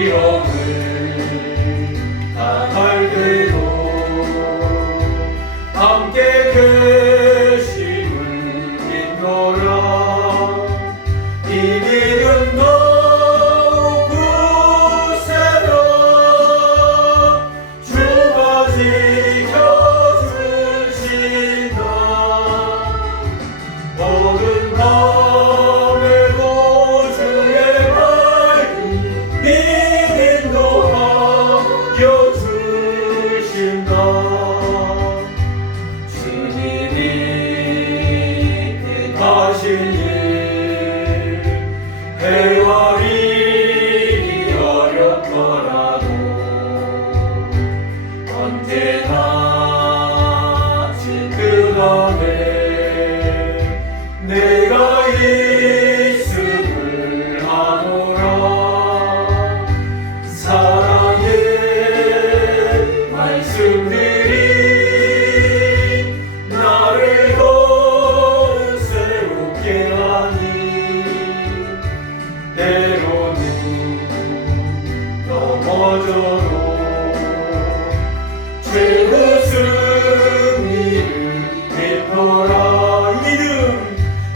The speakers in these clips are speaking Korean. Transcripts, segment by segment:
기억을 다 알게도 함께 계심을 믿노라. 이 믿음 더욱 굳세라. 주가 지켜주신다. 모든 밤에도 주의 밝은 빛 인도하여 주신다. 주님이 뜻하신 일 헤아리기 어렵더라도 언제나 지끈하네 내가 있음을 아노라. 사랑의 말씀들이 나를 더욱 새롭게 하니 때로는 넘어져도 최후 승리를 믿노라.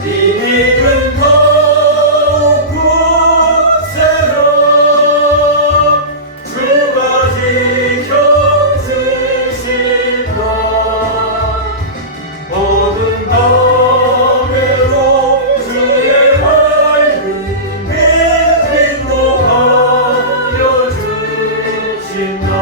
이 믿음 더욱 굳세라. 주가 지켜주신다. 모든 밤에도 주의 밝은 빛 인도하여 주신다.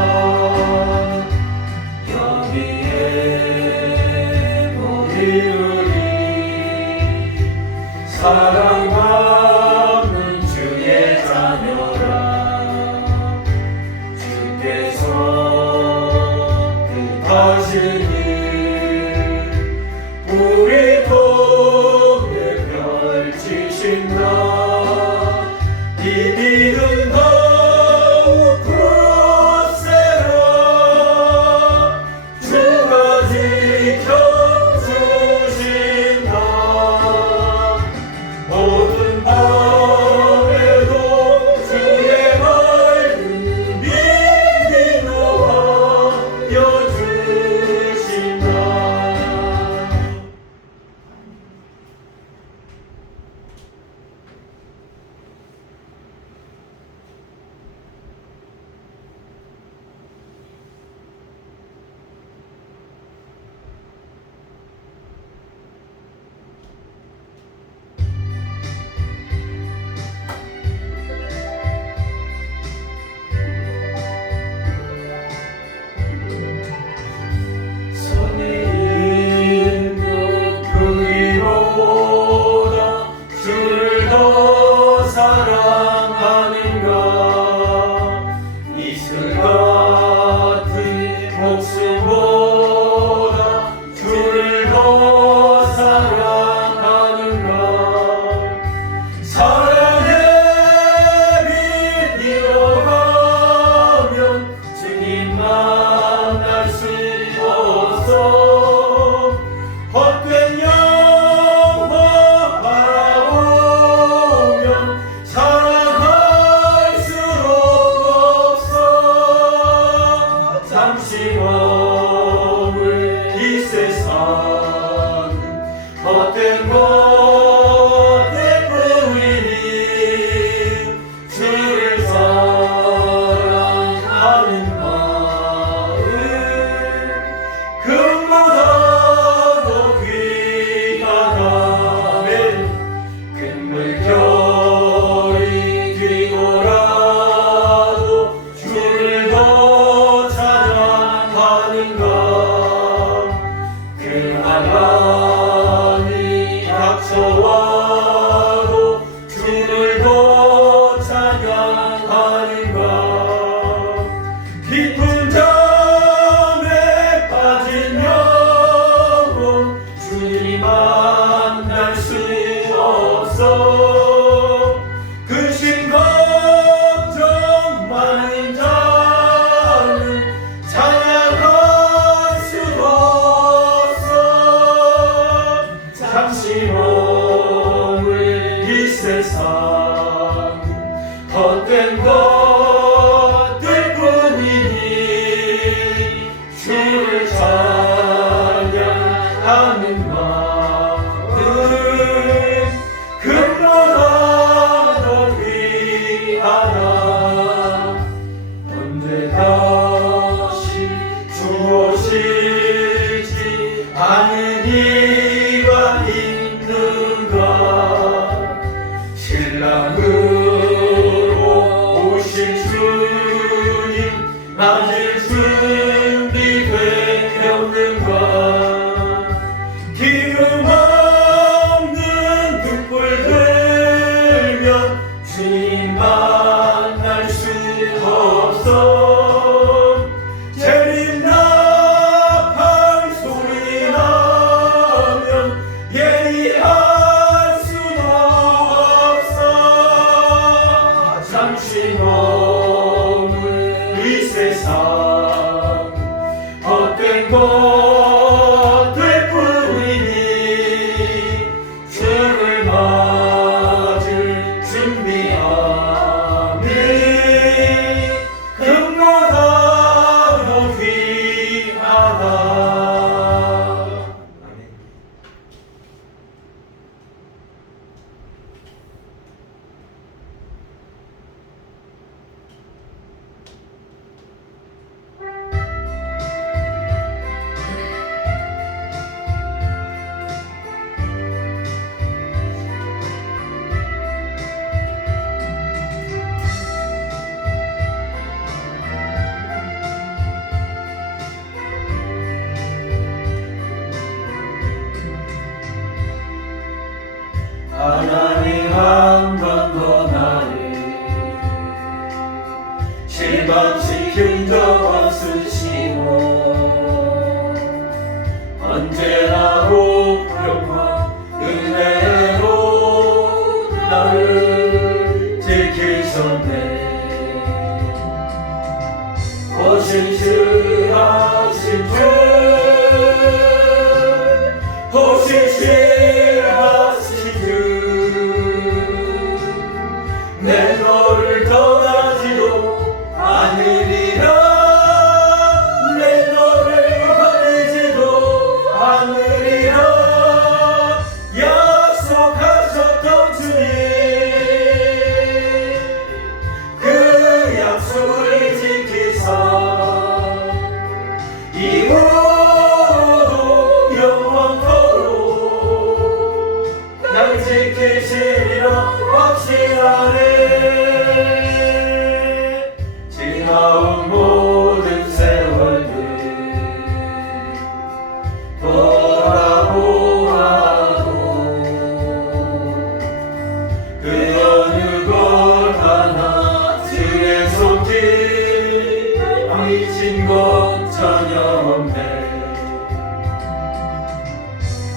주님 맞을 준비 되었는가. 기름 없는 등불 들면 주님 만날 수 없어. 재림나팔 소리 나면 예의할 수도 없어. 잠시 머물 이 세상 헛된 것들 뿐이니 주를 맞을 준비하니 금보다도 귀하다. 아멘. 하나님 한 번도 나를 실망시킨 적 없으시고 언제나 공평과 은혜로 나를 지키셨네. 호신실하신 주, 호신실하신 주, 내 너를 떠나지도 않으리라. 내 너를 버리지도 않으리라. 약속하셨던 주님, 그 약속을 지키사 이후로도 영원토록 날 지키시리라 확신하네. 지나온 모든 세월들 돌아보아도 그 어느 것 하나 주의 손길 미친 것 전혀 없네.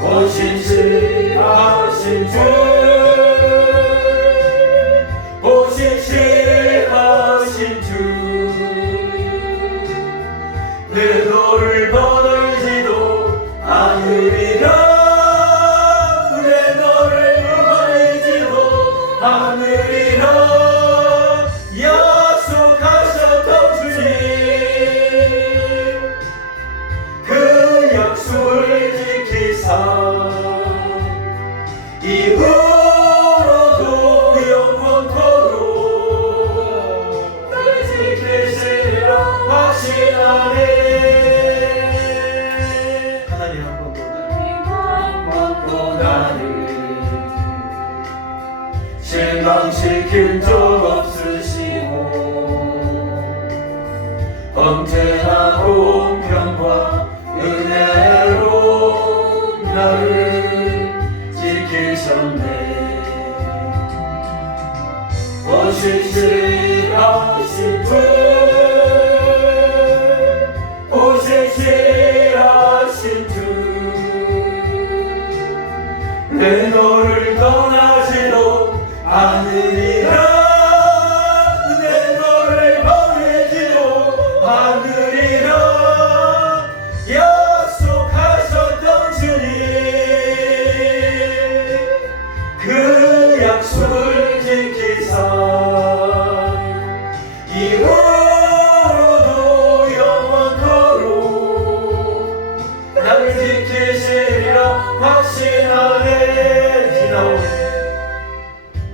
호신실하신 주, 호신실하신 주, 내 너를 버리지도 않으리라. 내 너를 버리지도 않으리라. 약속하셨던 주님, 그 약속을 지키사 이후로도 영원토록 날 지키시리라 확신하네. 하나님 한 번도 나를 실망시킨 적 없으시고 언제나 공평과 은혜로 나를 지키셨네. 호신실하신 주, 호신실하신 주, 내 너를 떠나지도 않으리라. 내 너를 버리지도 않으리라. 약속하셨던 주님, 그 약속을 지키사 이후로도 영원토록 나를 지키시리라 확신하네.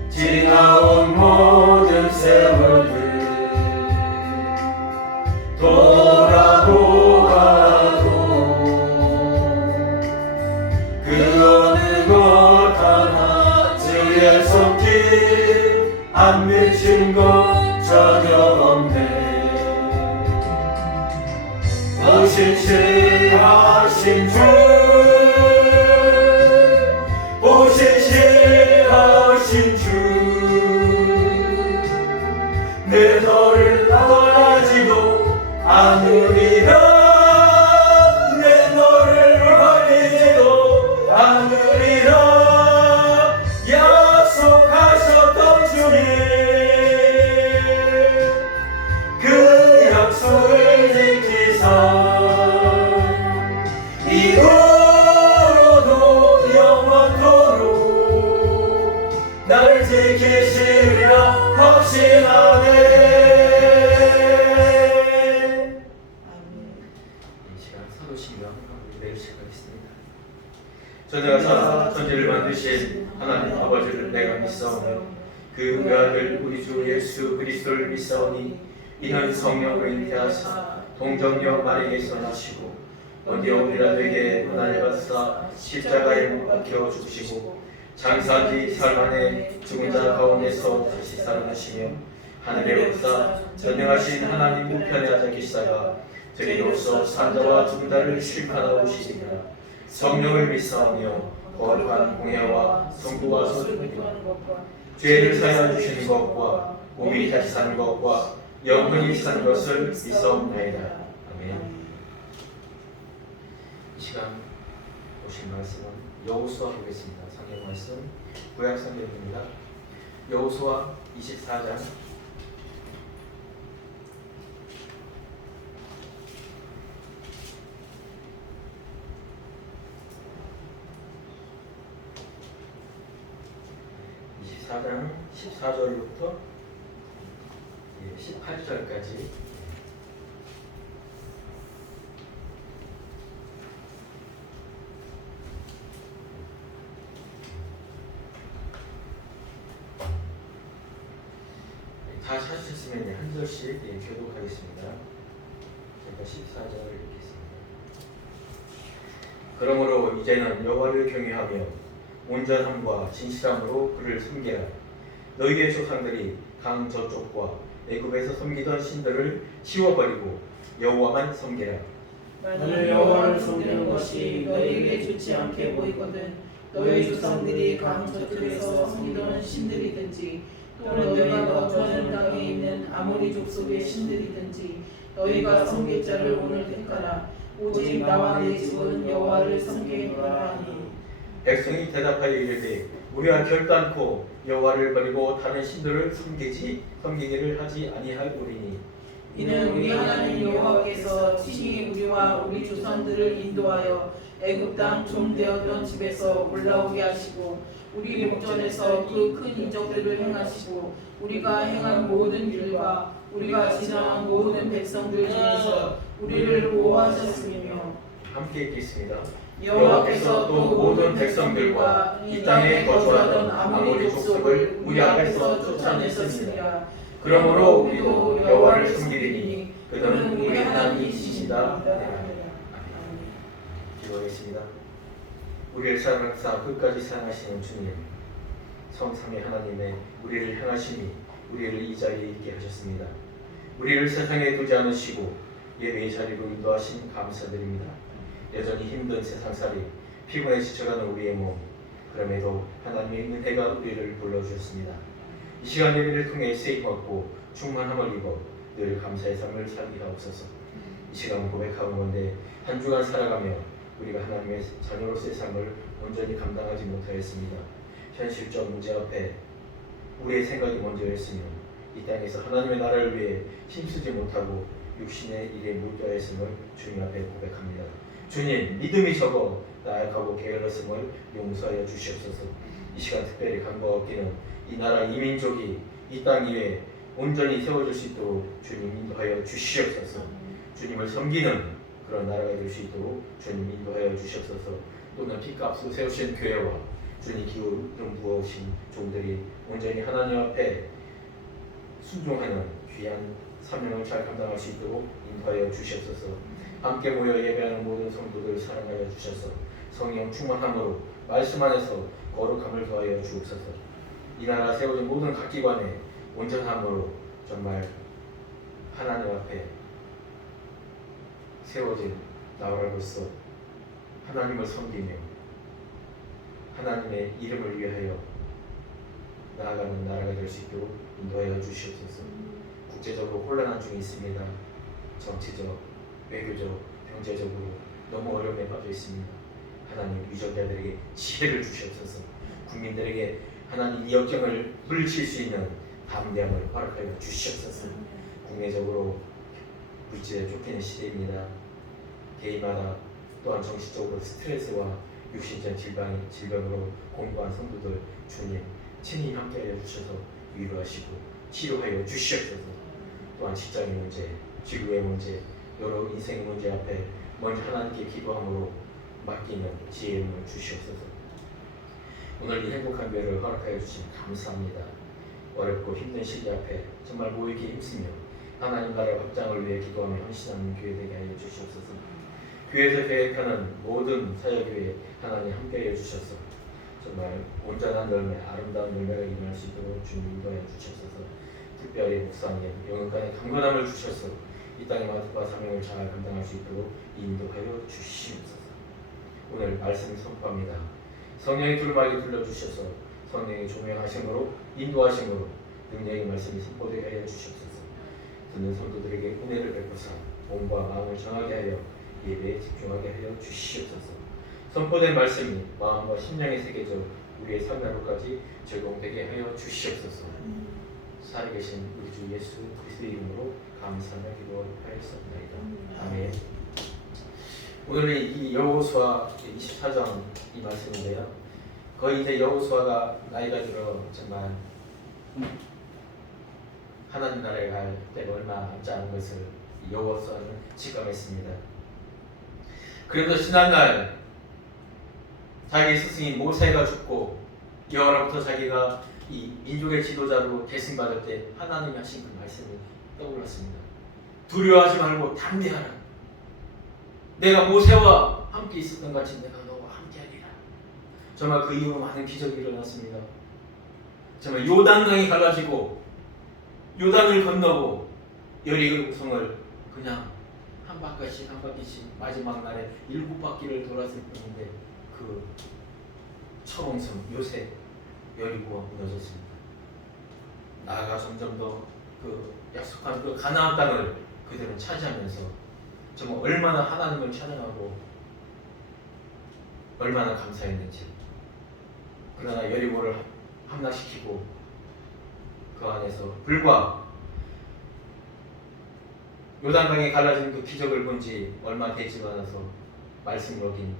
지나온 모든 세월들 돌아보아도 그 어느 것 하나 주의 손길 안 미친 것 전혀 없네. 보시실하신 주 보시실하신 주 내 너를 떠나지도 않으리라 내 너를 버리지도 않으리라 약속하셨던 주님 그 약속을 지키사 이후로도 영원토록 나를 지키시리라 확신하네. 이 시간 사도신경 매일 시작하겠습니다. 저자가 사사 천지를 만드신 하나님 아버지를 내가 믿사오며 그 외아들 우리 주 예수 그리스도를 믿사오니 이는 성령으로 잉태하사 동정녀 마리에서 나시고 본디오 빌라도에게 고난을 받으사 십자가에 못 박혀 죽으시고 장사뒤 사흘 만에 죽은 자 가운데서 다시 살아나시며 하늘에 오르사 전능하신 하나님 우편에 앉아 계시다가 저희로서 산자와 죽은 자를 심판하오시리라. 성령을 믿사오며 거룩한 공예와 성부와 소중과 죄를 사하여 주시는 것과 몸이 다시 사는 것과 영원히 사는 것을 믿사옵나이다. 아멘. 이 시간 보신 말씀은 여호수아 보겠습니다. 성경 말씀 구약 성경입니다. 여호수아 24장 4장 14절부터 18절까지 다 찾으셨으면 한 절씩 교독하겠습니다. 제가 14절을 읽겠습니다. 그러므로 이제는 여호와를 경외하며 온전함과 진실함으로 그를 섬기라. 너희의 조상들이 강 저쪽과 애굽에서 섬기던 신들을 치워버리고 여호와만 섬기라. 만일 여호와를 섬기는 것이 너희에게 좋지 않게 보이거든 너희 조상들이 강 저쪽에서 섬기던 신들이든지 또는 너희가 거주하는 땅에 있는 아모리 족속의 신들이든지 너희가 섬길 자를 오늘 택하라. 오직 나와 내 집은 여호와를 섬기리라 하니 백성이 대답하여 이르되 우리가 결단코 여호와를 버리고 다른 신들을 섬기기를 하지 아니하오리니 이는 우리 하나님 여호와께서 친히 우리와 우리 조상들을 인도하여 애굽 땅 좀 되었던 집에서 올라오게 하시고 우리 목전에서 그 큰 이적들을 행하시고 우리가 행한 모든 일과 우리가 지나간 모든 백성들 중에서 우리를 보호하셨으며 함께 읽겠습니다. 여호와께서 또 모든 백성들과 이 땅에 거주하던 아모리 족속을 우리 앞에서 쫓아냈었으니라. 그러므로 우리도 여호와를 섬기리니 그는 우리 하나님이시다. 아멘. 기도하겠습니다. 우리를 사랑하사 끝까지 사랑하시는 주님, 성삼위 하나님의 우리를 향하심이 우리를 이 자리에 있게 하셨습니다. 우리를 세상에 두지 않으시고 예배의 자리로 인도하신 감사드립니다. 여전히 힘든 세상살이, 피곤에 지쳐가는 우리의 몸, 그럼에도 하나님의 은혜가 우리를 불러주셨습니다. 이 시간 예배를 통해 쓰임받고 충만함을 입어 늘 감사의 삶을 살게 하옵소서. 이 시간 고백하건대 한 주간 살아가며 우리가 하나님의 자녀로서의 삶을 온전히 감당하지 못하였습니다. 현실적 문제 앞에 우리의 생각이 먼저였으며 이 땅에서 하나님의 나라를 위해 힘쓰지 못하고 육신의 일에 몰두하였음을 주님 앞에 고백합니다. 주님, 믿음이 적어 나약하고 게을렀음을 용서하여 주시옵소서. 이 시간 특별히 간구하옵기는 이 나라 이 민족이 이 땅 위에 온전히 세워질 수 있도록 주님 인도하여 주시옵소서. 주님을 섬기는 그런 나라가 될 수 있도록 주님 인도하여 주시옵소서. 또는 피값으로 세우신 교회와 주님 기름 부어오신 종들이 온전히 하나님 앞에 순종하는 귀한 사명을 잘 감당할 수 있도록 인도하여 주시옵소서. 함께 모여 예배하는 모든 성도들 사랑하여 주셔서 성령 충만함으로 말씀 안에서 거룩함을 더하여 주옵소서. 이 나라 세워진 모든 각 기관에 온전함으로 정말 하나님 앞에 세워진 나라로서 하나님을 섬기며 하나님의 이름을 위하여 나아가는 나라가 될 수 있도록 인도하여 주시옵소서. 국제적으로 혼란한 중에 있습니다. 정치적, 외교적, 경제적으로 너무 어려움에 빠져 있습니다. 하나님 위정자들에게 지혜를 주시옵소서. 국민들에게 하나님 이 역경을 물리칠 수 있는 담대함을 허락하여 주시옵소서. 국내적으로 물질에 쫓기는 시대입니다. 개인마다 또한 정신적으로 스트레스와 육신적 질병으로 공부한 성도들 주님 친히 함께하여 주셔서 위로하시고 치료하여 주시옵소서. 또한 직장의 문제, 지구의 문제, 여러 인생의 문제 앞에 먼저 하나님께 기도함으로 맡기는 지혜를 주시옵소서. 오늘 이 행복한 교회를 허락하여 주신 감사합니다. 어렵고 힘든 시기 앞에 정말 모이기 힘쓰며 하나님 나라 확장을 위해 기도하며 헌신하는 교회 되게 하여 주시옵소서. 교회에서 계획하는 모든 사역교회에 하나님 함께하여 주셔서 정말 온전한 열매, 아름다운 열매가 임할 수 있도록 주님 인도하여 주시옵소서. 특별히 목사님 영혼간의 강건함을 주셔서 이 땅의 맡과 사명을 잘 감당할 수 있도록 인도하여 주시옵소서. 오늘 말씀을 선포합니다. 성령의 두루마리 들려주셔서 성령의 조명하심으로 인도하심으로 능력의 말씀이 선포되게 하여 주시옵소서. 듣는 성도들에게 은혜를 베푸사 몸과 마음을 정하게 하여 예배에 집중하게 하여 주시옵소서. 선포된 말씀이 마음과 심령에 새겨져 우리의 삶으로까지 적용되게 하여 주시옵소서. 살아계신 우리 주 예수 그리스도의 이름으로 감사하며 기도하였습니다. 아멘. 오늘은 이 여호수아 24장 이 말씀인데요. 거의 이제 여호수아가 나이가 들어 정말 하나님 나라에 갈 때가 얼마 남지 않은 것을 여호수아는 직감했습니다. 그래도 지난날 자기 스승인 모세가 죽고 여호와로부터 자기가 이 민족의 지도자로 계승받을 때 하나님이 하신 그 말씀이 떠올랐습니다. 두려워하지 말고 담대하라. 내가 모세와 함께 있었던 같이 내가 너와 함께하리라. 정말 그 이후로 많은 기적이 일어났습니다. 정말 요단강이 갈라지고 요단을 건너고 여리고 성을 그냥 한 바퀴씩 마지막 날에 7바퀴를 돌았을 뿐인데 그 처음성 요새 여리고가 무너졌습니다. 나아가 점점 더 그 약속한 그 가나안 땅을 그들은 차지하면서 정말 얼마나 하나님을 찬양하고 얼마나 감사했는지. 그러나 여리고를 함락시키고 그 안에서 불과 요단강이 갈라진 그 기적을 본 지 얼마 되지 않아서 말씀을 어긴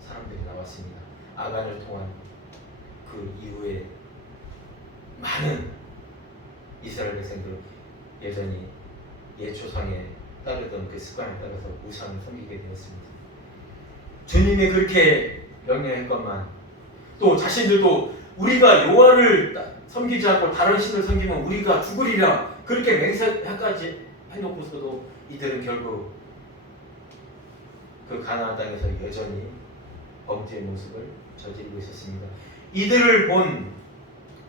사람들이 나왔습니다. 아간을 통한 그 이후에 많은 이스라엘 백성들은 여전히 예초상에 따르던 그 습관에 따라서 우상을 섬기게 되었습니다. 주님이 그렇게 명령했건만 또 자신들도 우리가 여호와를 섬기지 않고 다른 신을 섬기면 우리가 죽으리라 그렇게 맹세까지 해놓고서도 이들은 결국 그 가나안 땅에서 여전히 범죄의 모습을 저지르고 있었습니다. 이들을 본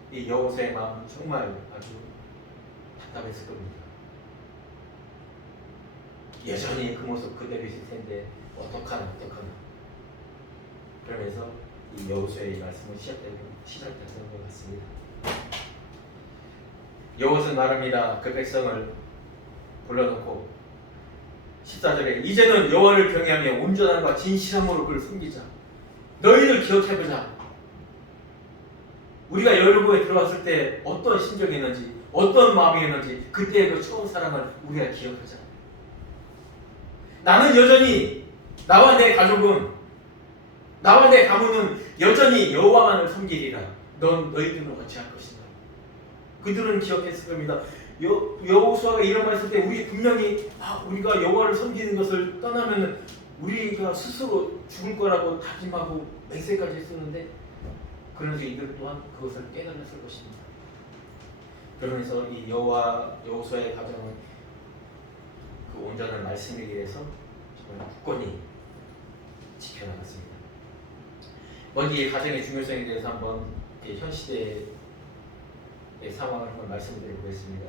이 여호수아의 마음은 정말 아주 답답했을 겁니다. 여전히 그 모습 그대로 있을 텐데 어떡하나 그러면서 이 여호수아의 말씀을 시작했던 것 같습니다. 여호수아는 말합니다. 그 백성을 불러놓고 14절에 이제는 여호와를 경외하며 온전함과 진실함으로 그를 섬기자. 너희들 기억해보자. 우리가 여리고에 들어왔을 때 어떤 심정이었는지 어떤 마음이었는지 그때의 그 처음 사랑을 우리가 기억하자. 나는 여전히 나와 내 가족은 나와 내 가문은 여전히 여호와만을 섬기리라. 너희들은 어찌할 것인가. 그들은 기억했을 겁니다. 여호수아가 이런 말 했을 때 우리 분명히 우리가 여호와를 섬기는 것을 떠나면 우리가 스스로 죽을 거라고 다짐하고 맹세까지 했었는데 그러면서 이들 또한 그것을 깨달았을 것입니다. 그러면서 이 여호수아의 가정은 그 온전한 말씀을 위해서 정말 굳건히 지켜나갔습니다. 먼저 이 가정의 중요성에 대해서 한번 현 시대의 상황을 한번 말씀드려 보겠습니다.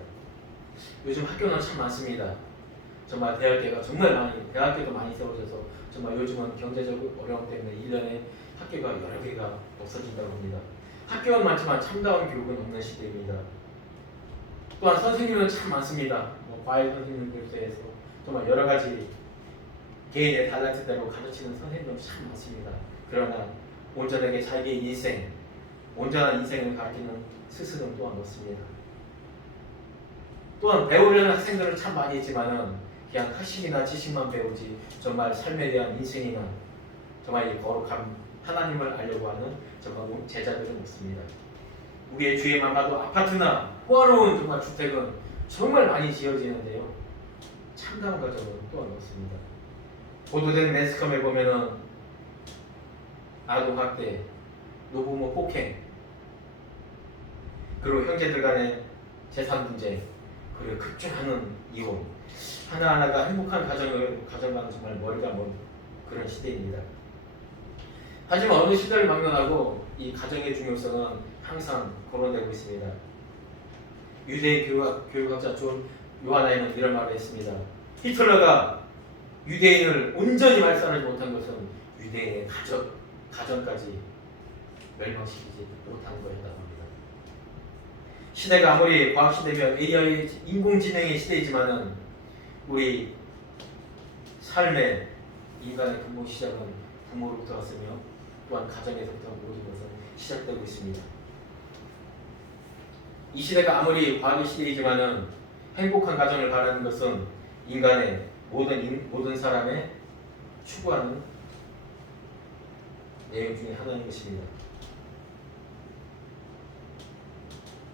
요즘 학교는 참 많습니다. 정말 대학교가 정말 많이 대학교도 많이 세워져서 정말 요즘은 경제적 어려움 때문에 1년에 학교가 여러 개가 없어진다고 합니다. 학교는 많지만 참다운 교육은 없는 시대입니다. 또한 선생님은 참 많습니다. 과외 선생님들부터 해서 정말 여러 가지 개인의 탤런트대로 가르치는 선생님은 참 많습니다. 그러나 온전하게 자기의 인생, 온전한 인생을 가르치는 스승은 또한 없습니다. 또한 배우려는 학생들은 참 많이 있지만은 그냥 학식이나 지식만 배우지 정말 삶에 대한 인생이나 정말 이 거룩한 하나님을 알려고 하는 정말 제자들은 없습니다. 우리의 주위에만 봐도 아파트나 호화로운 정말 주택은 정말 많이 지어지는데요. 참다운 가정은 또한 없습니다. 보도된 매스컴에 보면은 아동학대, 노부모 폭행, 그리고 형제들 간의 재산 분쟁, 그리고 급증하는 이혼, 하나하나가 행복한 가정과는 정말 머리가 먼 그런 시대입니다. 하지만 어느 시대를 막론하고 이 가정의 중요성은 항상 거론되고 있습니다. 유대인 교육학자 존 요하나이는 이런 말을 했습니다. 히틀러가 유대인을 온전히 말살하지 못한 것은 유대인의 가정까지 멸망시키지 못한 것이라고 합니다. 시대가 아무리 과학시대며 AI 인공지능의 시대이지만은 우리 삶의 인간의 근본 시작은 부모로부터 왔으며 또한 가정에서부터 모든 것은 시작되고 있습니다. 이 시대가 아무리 과학의 시대이지만은 행복한 가정을 바라는 것은 인간의 모든 사람의 추구하는 내용 중에 하나인 것입니다.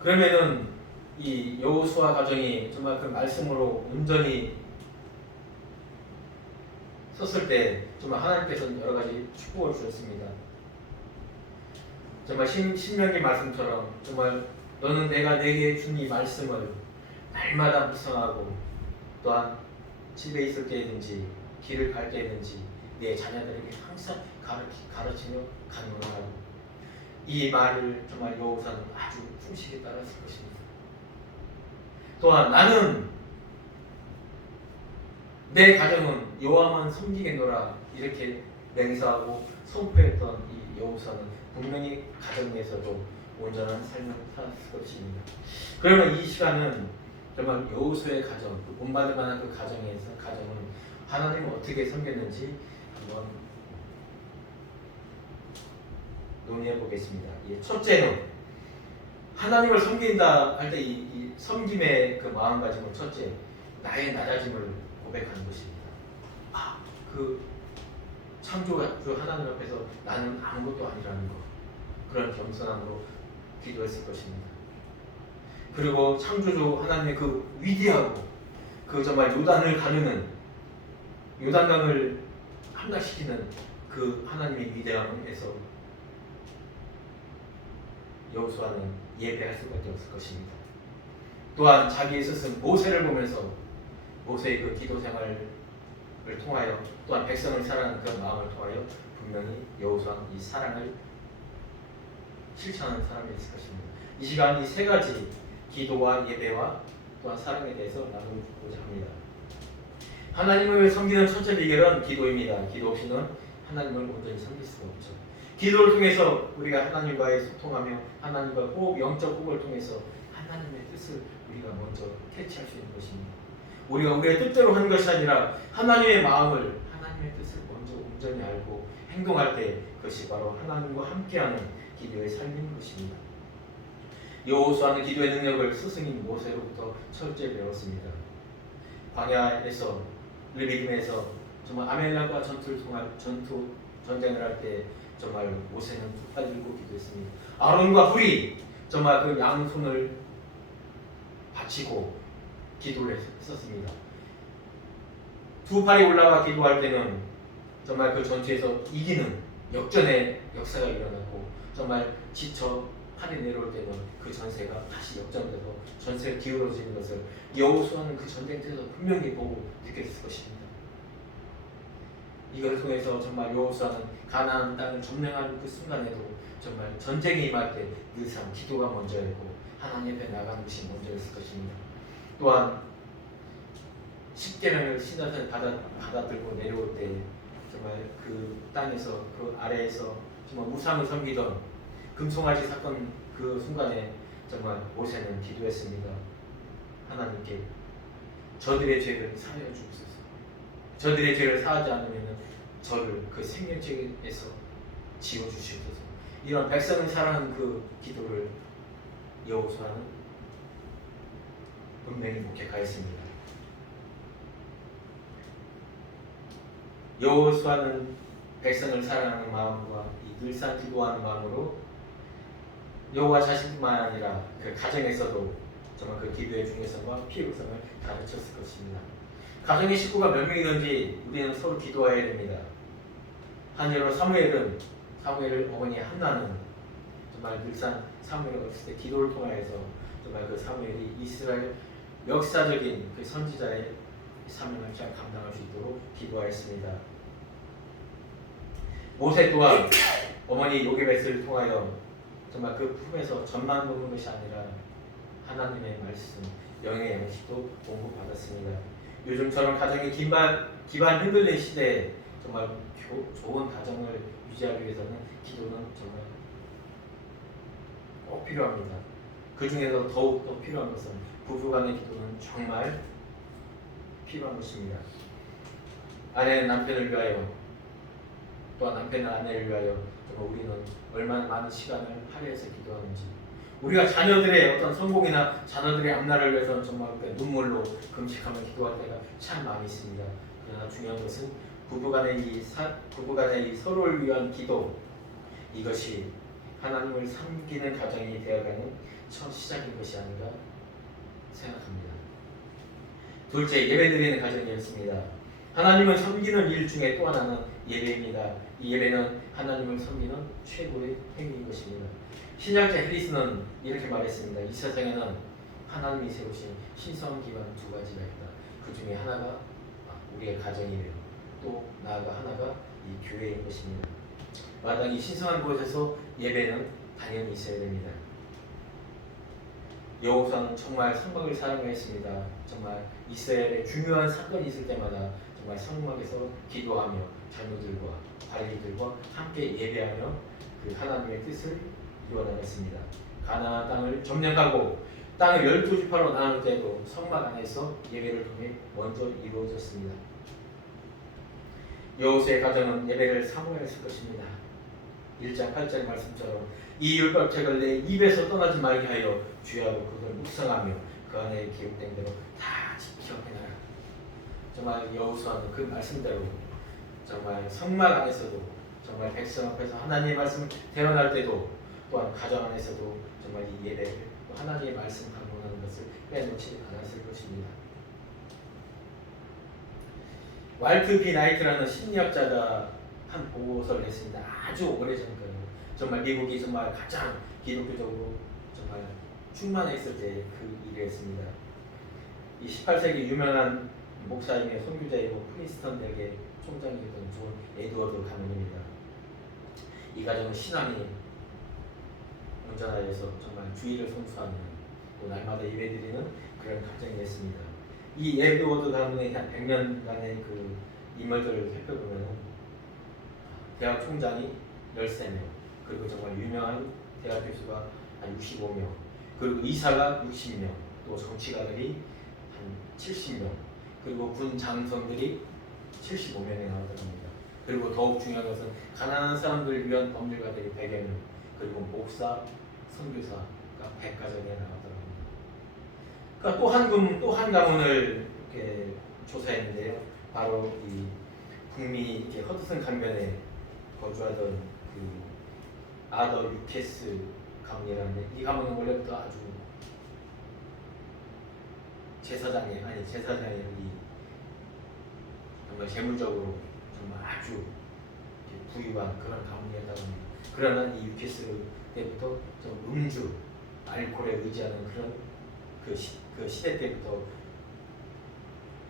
그러면은 이 여호수아 가정이 정말 그 말씀으로 온전히 섰을 때 정말 하나님께서는 여러 가지 축복을 주셨습니다. 정말 신명기 말씀처럼 정말 너는 내가 내게 준 이 말씀을 날마다 묵상하고 또한 집에 있을 때든지 길을 갈 때든지 내 자녀들에게 항상 가르치며 강론하라고. 이 말을 정말 여호사는 아주 충실히 따랐을 것입니다. 또한 나는 내 가정은 여호와만 섬기겠노라 이렇게 맹세하고 선포했던 이 여호사는 분명히 가정 내에서도 온전한 삶을 살았을 것입니다. 그러면 이 시간은 정말 여호수아의 가정, 본받을 만한 그 가정은 하나님을 어떻게 섬겼는지 한번 논의해 보겠습니다. 첫째는 하나님을 섬긴다 할 때 이 섬김의 그 마음가짐은 첫째, 나의 낮아짐을 고백하는 것입니다. 그 창조주 하나님 앞에서 나는 아무것도 아니라는 것, 그런 겸손함으로 기도했을 것입니다. 그리고 창조주 하나님의 그 위대하고 그 정말 요단을 가르는 요단강을 함락시키는 그 하나님의 위대함에서 여호수아는 예배할 수밖에 없을 것입니다. 또한 자기의 스승 모세를 보면서 모세의 그 기도 생활을 통하여 또한 백성을 사랑하는 그 마음을 통하여 분명히 여호수아는 이 사랑을 실천하는 사람이었을 것입니다. 이 시간 이 세 가지 기도와 예배와 또한 사랑에 대해서 나누고자 합니다. 하나님을 섬기는 첫째 비결은 기도입니다. 기도 없이는 하나님을 온전히 섬길 수가 없죠. 기도를 통해서 우리가 하나님과의 소통하며 하나님과 영적 호흡을 통해서 하나님의 뜻을 우리가 먼저 캐치할 수 있는 것입니다. 우리가 우리의 뜻대로 하는 것이 아니라 하나님의 마음을, 하나님의 뜻을 먼저 온전히 알고 행동할 때 그것이 바로 하나님과 함께하는 기도의 삶인 것입니다. 여호수아는 기도의 능력을 스승인 모세로부터 철저히 배웠습니다. 광야에서 르비딤에서 정말 아멜렉과 전쟁을 할 때 정말 모세는 두 팔 들고 기도했습니다. 아론과 훌이 정말 그 양손을 받치고 기도를 했었습니다. 두 팔이 올라가 기도할 때는 정말 그 전투에서 이기는 역전의 역사가 일어났고 정말 지쳐 팔이 내려올 때는 그 전세가 다시 역전돼서 전세가 기울어지는 것을 여호수아는 그 전쟁터에서 분명히 보고 느꼈을 것입니다. 이걸 통해서 정말 여호수아는 가나안 땅을 점령하는 그 순간에도 정말 전쟁이 임할 때 늘상 기도가 먼저였고 하나님 앞에 나가는 것이 먼저였을 것입니다. 또한 십계명을 신자선에 받아들고 내려올 때 정말 그 땅에서 그 아래에서 정말 우상을 섬기던 금송아지 사건 그 순간에 정말 모세는 기도했습니다. 하나님께 저들의 죄를 사하여 주옵소서. 저들의 죄를 사하지 않으면 저를 그 생명책에서 지워주시옵소서. 이런 백성을 사랑하는 그 기도를 여호수아는 분명히 목격하였습니다. 여호수아는 백성을 사랑하는 마음과 이 늘상 기도하는 마음으로 여호와 자신뿐만 아니라 그 가정에서도 정말 그 기도의 중요성과 필요성을 가르쳤을 것입니다. 가정의 식구가 몇 명이든지 우리는 서로 기도해야 됩니다. 한여로 사무엘을 어머니 한나는 정말 늘상 사무엘을 봤을 때 기도를 통하여서 정말 그 사무엘이 이스라엘 역사적인 그 선지자의 사명을 잘 감당할 수 있도록 기도하였습니다. 모세 또한 어머니 요게벳을 통하여 정말 그 품에서 젖만 먹는 것이 아니라 하나님의 말씀, 영의 양식도 공급받았습니다. 요즘처럼 가정의 기반 흔들린 시대에 정말 좋은 가정을 유지하기 위해서는 기도는 정말 꼭 필요합니다. 그 중에서 더욱 필요한 것은 부부간의 기도는 정말 필요한 것입니다. 아내는 남편을 위하여 또한 남편은 아내를 위하여 정말 우리는 얼마나 많은 시간을 할애해서 기도하는지, 우리가 자녀들의 어떤 성공이나 자녀들의 앞날을 위해서는 정말 눈물로 금식하며 기도할 때가 참 많이 있습니다. 그러나 중요한 것은 부부간의 이 서로를 위한 기도, 이것이 하나님을 섬기는 가정이 되어가는 첫 시작인 것이 아닌가 생각합니다. 둘째, 예배드리는 가정이었습니다. 하나님을 섬기는 일 중에 또 하나는 예배입니다. 이 예배는 하나님을 섬기는 최고의 행위인 것입니다. 신약자 해리스는 이렇게 말했습니다. 이 세상에는 하나님이 세우신 신성 기반 두 가지가 있다. 그 중에 하나가 우리의 가정이며 또 나아가 하나가 이 교회인 것입니다. 마땅히 신성한 곳에서 예배는 당연히 있어야 됩니다. 여호수아는 정말 성막을 사랑했습니다. 정말 이스라엘의 중요한 사건이 있을 때마다 정말 성막에서 기도하며 자녀들과 관리들과 함께 예배하며 그 하나님의 뜻을 이루어나갔습니다. 가나안 땅을 점령하고 땅을 12지파로 나눌 때도 성막 안에서 예배를 통해 먼저 이루어졌습니다. 여호수아의 가정은 예배를 사모했을 것입니다. 1장 8절 말씀처럼 이 율법책을 내 입에서 떠나지 말게 하여 주야로 그걸 묵상하며 그 안에 기록된 대로 다 지켜내라. 정말 여호수아는 그 말씀대로 정말 성막 안에서도 정말 백성 앞에서 하나님의 말씀을 대언할 때도 또한 가정 안에서도 정말 이 예배를 또 하나님의 말씀 강론하는 것을 빼놓지 않았을 것입니다. 왈트 비 나이트라는 심리학자가 한 보고서를 했습니다. 아주 오래전 거예요. 정말 미국이 정말 가장 기독교적으로 정말 충만했을 때 그 일을 했습니다. 이 18세기 유명한 목사님의 선교자이고 프린스턴 대학의 총장이었던 존 에드워드 가문입니다. 이 가정은 신앙이 온전하여서 정말 주의를 성수하는 또 날마다 예배드리는 그런 가정이었습니다. 이 에드워드 가문의 한 100년간의 그 인물들을 살펴보면 대학 총장이 13명, 그리고 정말 유명한 대학 교수가 한 65명, 그리고 의사가 60명, 또 정치가들이 한 70명, 그리고 군 장성들이 75명이 나왔다고 합니다. 그리고 더욱 중요한 것은 가난한 사람들을 위한 법률가들이 100여 명, 그리고 목사, 선교사가 100가정에 나왔다고 합니다. 그러니까 또 한 가문을 이렇게 조사했는데요. 바로 이 북미 이렇게 허드슨 강변에 거주하던 그 아더 유케스 가문이라는데, 이 가문은 원래부터 아주 제사장이 정말 재물적으로 정말 아주 부유한 그런 가문이었다고 합니다. 그러나 이 유케스 때부터 좀 음주, 알코올에 의지하는 그런 그 시대 때부터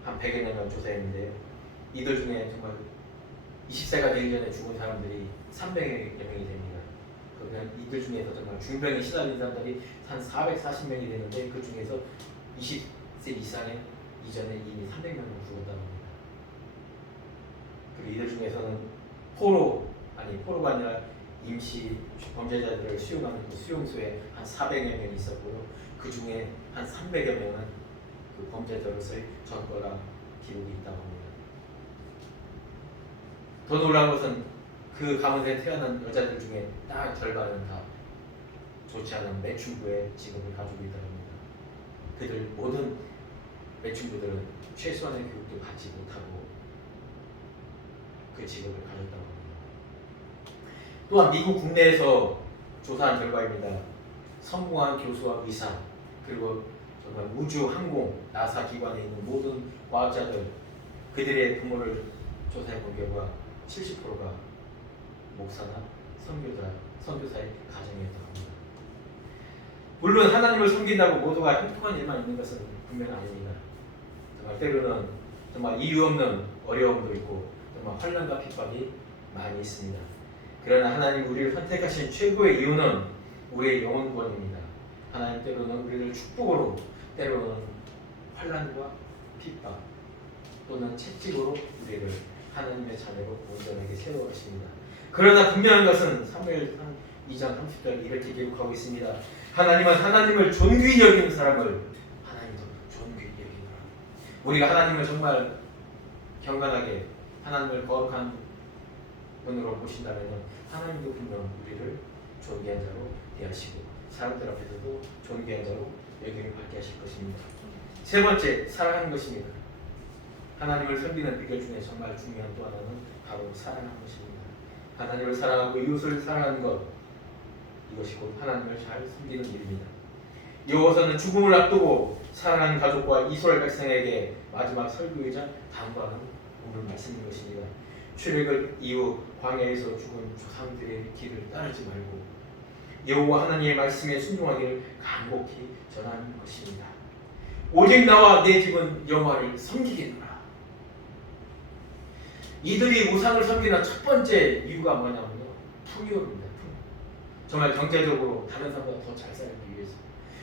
한 100여 년간 조사했는데요. 이들 중에 정말 20세가 되기 전에 죽은 사람들이 300여 명이 됩니다. 그러면 이들 중에서 정말 중병에 시달린 사람들이 한 440명이 되는데, 그 중에서 20세 이상의 이전에 이미 300명을 죽었다고 합니다. 그리고 이들 중에서는 포로가 아니라 임시 범죄자들을 수용하는 그 수용소에 한 400여 명이 있었고요. 그 중에 한 300여 명은 그 범죄자로서의 전과가 기록이 있다고 합니다. 더 놀라운 것은 그 가운데 태어난 여자들 중에 딱 절반은 다 좋지 않은 매춘부의 직업을 가지고 있다고 합니다. 그들 모든 매춘부들은 최소한의 교육도 받지 못하고 그 직업을 가졌다고 합니다. 또한 미국 국내에서 조사한 결과입니다. 성공한 교수와 의사 그리고 정말 우주 항공 나사 기관에 있는 모든 과학자들 그들의 부모를 조사해 본 결과 70%가 목사나 선교사의 가정이었다고 합니다. 물론 하나님을 섬긴다고 모두가 행복한 일만 있는 것은 분명 아닙니다. 정말 때로는 정말 이유 없는 어려움도 있고 정말 환난과 핍박이 많이 있습니다. 그러나 하나님 우리를 선택하신 최고의 이유는 우리의 영혼 구원입니다. 하나님 때로는 우리를 축복으로 때로는 환난과 핍박 또는 채찍으로 우리를 하나님의 자녀로 온전하게 세워가십니다. 그러나 분명한 것은 사무엘상 2장 30절 이렇게 기록하고 있습니다. 하나님은 하나님을 존귀히 여기는 사람을 하나님도 존귀히 여기노라. 우리가 하나님을 정말 경건하게 하나님을 거룩한 눈으로 보신다면 하나님도 분명 우리를 존귀한 자로 대하시고 사람들 앞에서도 존귀한 자로 여기를 받게 하실 것입니다. 세 번째, 사랑하는 것입니다. 하나님을 섬기는 비결 중에 정말 중요한 또 하나는 바로 사랑하는 것입니다. 하나님을 사랑하고 이웃을 사랑하는 것, 이것이 곧 하나님을 잘 섬기는 일입니다. 여호와서는 죽음을 앞두고 사랑하는 가족과 이스라엘 백성에게 마지막 설교이자 당부하는 오늘 말씀인 것입니다. 출애굽 이후 광야에서 죽은 조상들의 길을 따르지 말고 여호와 하나님의 말씀에 순종하기를 간곡히 전하는 것입니다. 오직 나와 내 집은 여호와를 섬기겠노라. 이들이 우상을 섬기는 첫 번째 이유가 뭐냐면요, 풍요입니다. 정말 경제적으로 다른 사람보다 더 잘 살기 위해서.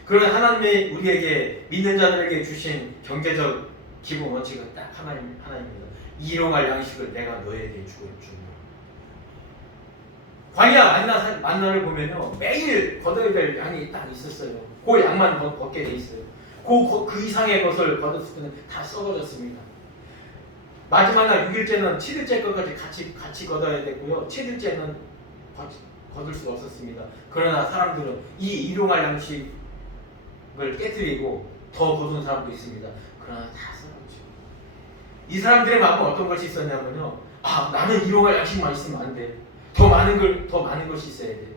그러나 하나님의 우리에게 믿는 자들에게 주신 경제적 기본 원칙은 딱 하나입니다. 일용할 양식을 내가 너에게 주노라. 광야 만나를 보면요, 매일 걷어야 될 양이 딱 있었어요. 그 양만 걷게 돼 있어요. 그 이상의 것을 걷었을 때는 다 썩어졌습니다. 마지막 날 6일째는 7일째 것까지 같이 걷어야 됐고요. 7일째는 거둘 수가 없었습니다. 그러나 사람들은 이 일용할 양식을 깨뜨리고 더 거둔 사람도 있습니다. 그러나 다 썩었죠. 이 사람들의 마음은 어떤 것이 있었냐면요, 나는 일용할 양식만 있으면 안 돼. 더 많은 것이 있어야 돼.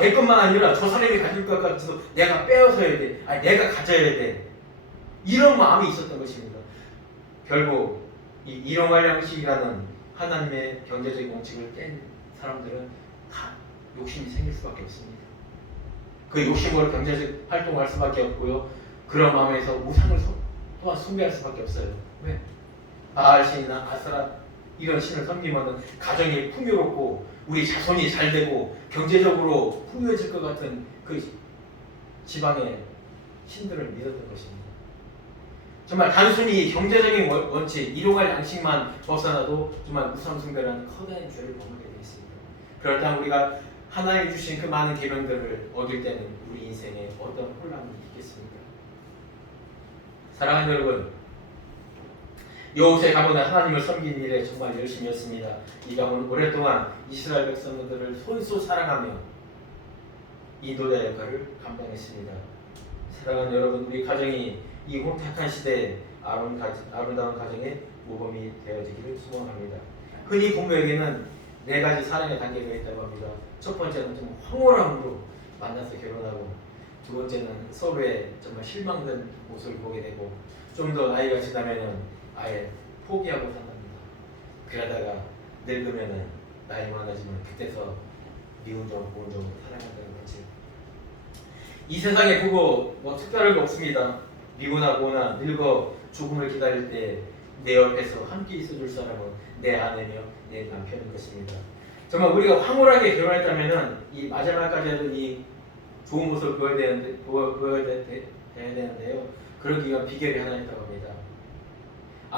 내 것만 아니라 저 사람이 가질 것 같아서 내가 빼앗아야 돼. 내가 가져야 돼. 이런 마음이 있었던 것입니다. 결국 이 일용할 양식이라는 하나님의 경제적 원칙을 깬 사람들은 다 욕심이 생길 수밖에 없습니다. 그 욕심으로 경제적 활동을 할 수밖에 없고요. 그런 마음에서 우상을 또한 숭배할 수밖에 없어요. 왜? 바알신이나 아스라 이런 신을 섬기면 가정이 풍요롭고 우리 자손이 잘 되고 경제적으로 풍요해질 것 같은 그 지방의 신들을 믿었던 것입니다. 정말 단순히 경제적인 원칙, 일용할 양식만 벗어나도 정말 우상 숭배라는 커다란 죄를 범하게 되어 있습니다. 그렇다면 우리가 하나님 주신 그 많은 계명들을 어길 때는 우리 인생에 어떤 혼란이 있겠습니까? 사랑하는 여러분, 여호수아 가문은 하나님을 섬기는 일에 정말 열심히 했습니다. 이 가문은 오랫동안 이스라엘 백성들을 손수 사랑하며 인도자 역할을 감당했습니다. 사랑하는 여러분, 우리 가정이 이 혼탁한 시대에 아름다운 가정의 모범이 되어지기를 소원합니다. 흔히 부모에게는 4가지 사랑의 단계가 있다고 합니다. 첫 번째는 좀 황홀함으로 만나서 결혼하고, 두 번째는 서로의 정말 실망된 모습을 보게 되고, 좀 더 나이가 지나면은 아예 포기하고 산답니다. 그러다가 늙으면은 나이 많아지면 그때서 미운 점, 고운 점을 사랑한다는 거지. 이 세상에 그거 특별한 거 없습니다. 미고나 늙어 죽음을 기다릴 때 내 옆에서 함께 있어줄 사람은 내 아내며 내 남편인 것입니다. 정말 우리가 황홀하게 결혼했다면은 이 마지막까지도 이 좋은 모습을 보여야 되는데요. 그러기 위한 비결이 하나 있다고 합니다.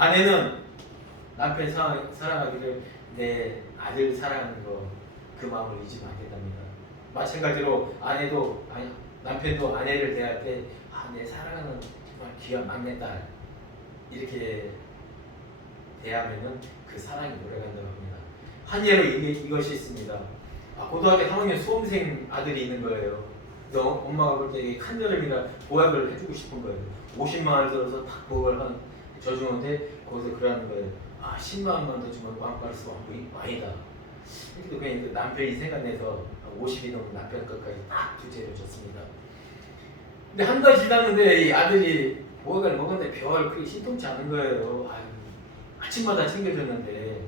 아내는 남편 사랑하기를 내 아들 사랑하는 거 그 마음을 잊으면 안 된답니다. 마찬가지로 남편도 아내를 대할 때 내 사랑하는 정말 귀한 막내딸 이렇게 대하면은 그 사랑이 오래간다고 합니다. 한 예로 이것이 있습니다. 고등학교 3학년 수험생 아들이 있는 거예요. 그래서 엄마가 볼 때 한여름이라 보약을 해주고 싶은 거예요. 50만 원을 들어서 딱 보약을 줘주는데 거기서 그러는 거예요. 10만 원만 더 주면 왕가르스 왕국이 많이다. 그래도 그냥 그 남편이 생각내서 50이 넘은 남편 것까지 딱 두 채를 줬습니다. 근데 한 달 지났는데 이 아들이 보약을 먹었는데 별 그게 신통치 않은 거예요. 아침마다 챙겨줬는데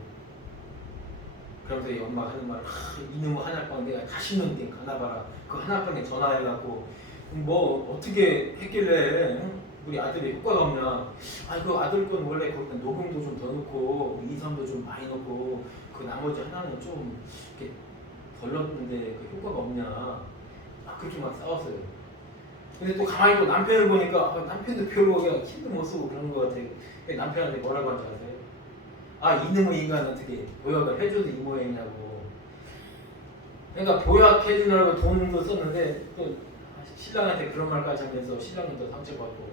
그러면서 이 엄마가 하는 말, 이놈의 하나빵 내가 다시 넣는 가나봐라. 그 하나빵에 전화해갖고 뭐 어떻게 했길래 우리 아들이 효과가 없냐. 그 아들 건 원래 거기 녹음도 좀 더 넣고 인삼도 좀 많이 넣고 그 나머지 하나는 좀 이렇게 덜 넣었는데 그 효과가 없냐. 그렇게 막 싸웠어요. 근데 또 가만히 또 남편을 보니까 남편도 별로 그냥 힘도 못 쓰고 그런 것 같아요. 남편한테 뭐라고 한지 아세요? 이놈의 인간은 어떻게 보약을 해줘도 이 모양이냐고. 그러니까 보약해주느라고 돈도 썼는데 또 신랑한테 그런 말까지 하면서 신랑은 또 상처받고.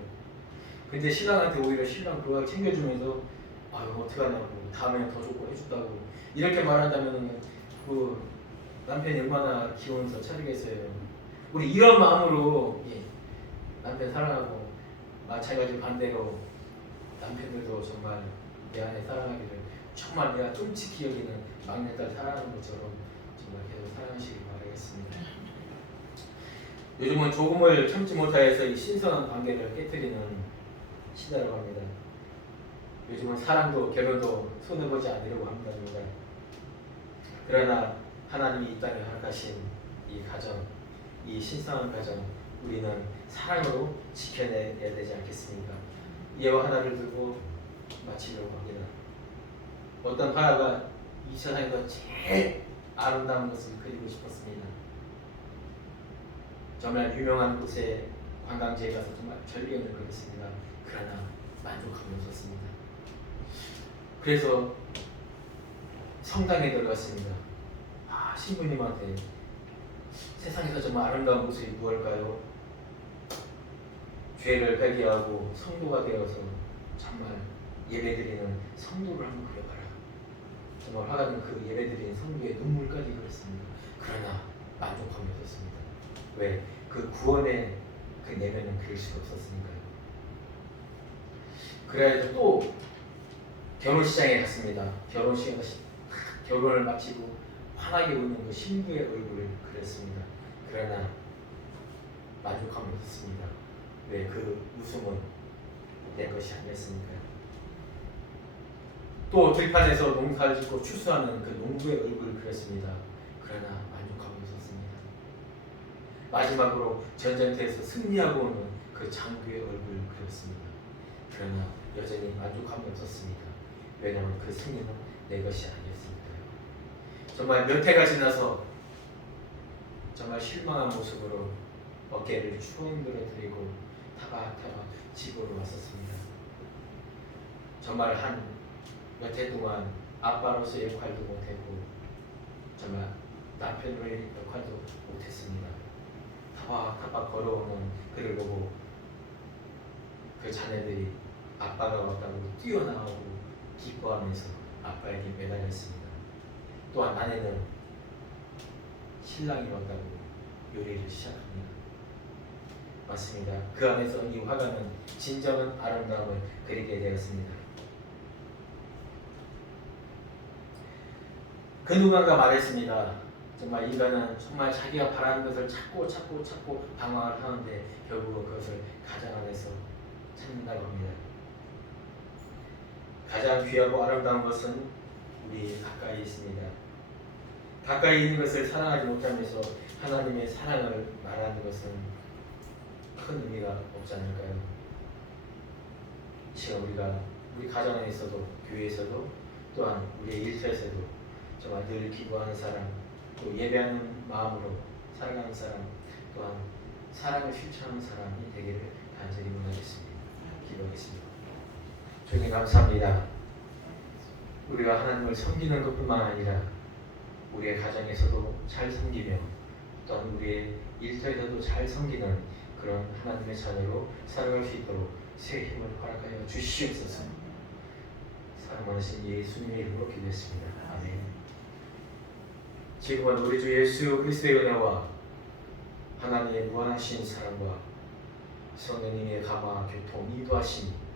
근데 신랑한테 오히려 신랑 보약 챙겨주면서 이거 어떡하냐고, 다음에 더 좋고 해준다고 이렇게 말한다면 그 남편이 얼마나 기운서 차리겠어요. 우리 이런 마음으로 남편 사랑하고 마찬가지로 반대로 남편들도 정말 내 아내 사랑하기를 정말 내가 끔찍히 여기는 막내딸 사랑하는 것처럼 정말 계속 사랑하시길 바라겠습니다. 요즘은 조금을 참지 못하여서 이 신선한 관계를 깨뜨리는 시대라고 합니다. 요즘은 사랑도 결혼도 손해보지 않으려고 합니다. 그러나 하나님이 이 땅에 허락하신 이 가정, 이 신성한 가정 우리는 사랑으로 지켜내야 되지 않겠습니까? 예화 하나를 들고 마치려고 합니다. 어떤 화가가 이 세상에서 제일 아름다운 것을 그리고 싶었습니다. 정말 유명한 곳에 관광지에 가서 정말 절경을 그렸습니다. 그러나 만족함이 없었습니다. 그래서 성당에 들어갔습니다. 신부님한테 세상에서 정말 아름다운 모습이 무엇일까요? 죄를 회개하고 성도가 되어서 정말 예배드리는 성도를 한번 그려봐라. 정말 화가는 그 예배드리는 성도의 눈물까지 그렸습니다. 그러나 만족함이 없었습니다. 왜? 그 구원의 그 내면은 그릴 수가 없었으니까요. 그래서 또 결혼식장에 갔습니다. 결혼식에서 결혼을 마치고 환하게 웃는 그 신부의 얼굴을 그렸습니다. 그러나 만족함이 없었습니다. 왜? 그 웃음은 내 것이 아니었으니까요. 또 들판에서 농사를 짓고 추수하는 그 농부의 얼굴을 그렸습니다. 그러나 만족함이 없었습니다. 마지막으로 전쟁터에서 승리하고 오는 그 장교의 얼굴을 그렸습니다. 그러나 여전히 만족함이 없었습니다. 왜냐하면 그 승리는 내 것이 아니었으니까요. 정말 몇 해가 지나서 정말 실망한 모습으로 어깨를 추억 늘어뜨리고 타박타박 집으로 왔었습니다. 정말 한 몇 해 동안 아빠로서 역할도 못했고 정말 남편의 역할도 못했습니다. 타박타박 걸어오는 그를 보고 그 자녀들이 아빠가 왔다고 뛰어나오고 기뻐하면서 아빠에게 매달렸습니다. 또한 아내는 신랑이 왔다고 요리를 시작합니다. 맞습니다. 그 안에서 이 화가는 진정한 아름다움을 그리게 되었습니다. 그 누군가 말했습니다. 정말 인간은 정말 자기가 바라는 것을 찾고 방황을 하는데 결국은 그것을 가장 안에서 찾는다고 합니다. 가장 귀하고 아름다운 것은 우리 가까이 있습니다. 가까이 있는 것을 사랑하지 못하면서 하나님의 사랑을 말하는 것은 큰 의미가 없지 않을까요? 이 시간 우리가 우리 가정 안에서도 교회에서도 또한 우리의 일터에서도 정말 늘 기도하는 사람, 또 예배하는 마음으로 살아가는 사람, 또한 사랑을 실천하는 사람이 되기를 간절히 원하겠습니다. 기도하겠습니다. 주님 감사합니다. 우리가 하나님을 섬기는 것뿐만 아니라 우리의 가정에서도 잘 섬기며 또한 우리의 일터에서도 잘 섬기는 그런 하나님의 자녀로 살아갈 수 있도록 새 힘을 허락하여 주시옵소서. 사랑하신 예수님의 이름으로 기도했습니다. 아멘. 지금은 우리 주 예수 그리스도의 은혜와 하나님의 무한하신 사랑과 성령님의 감화 교통 인도하심이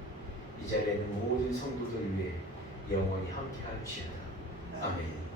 이 자리에 있는 모든 성도들 위해 영원히 함께할지어다. 아멘.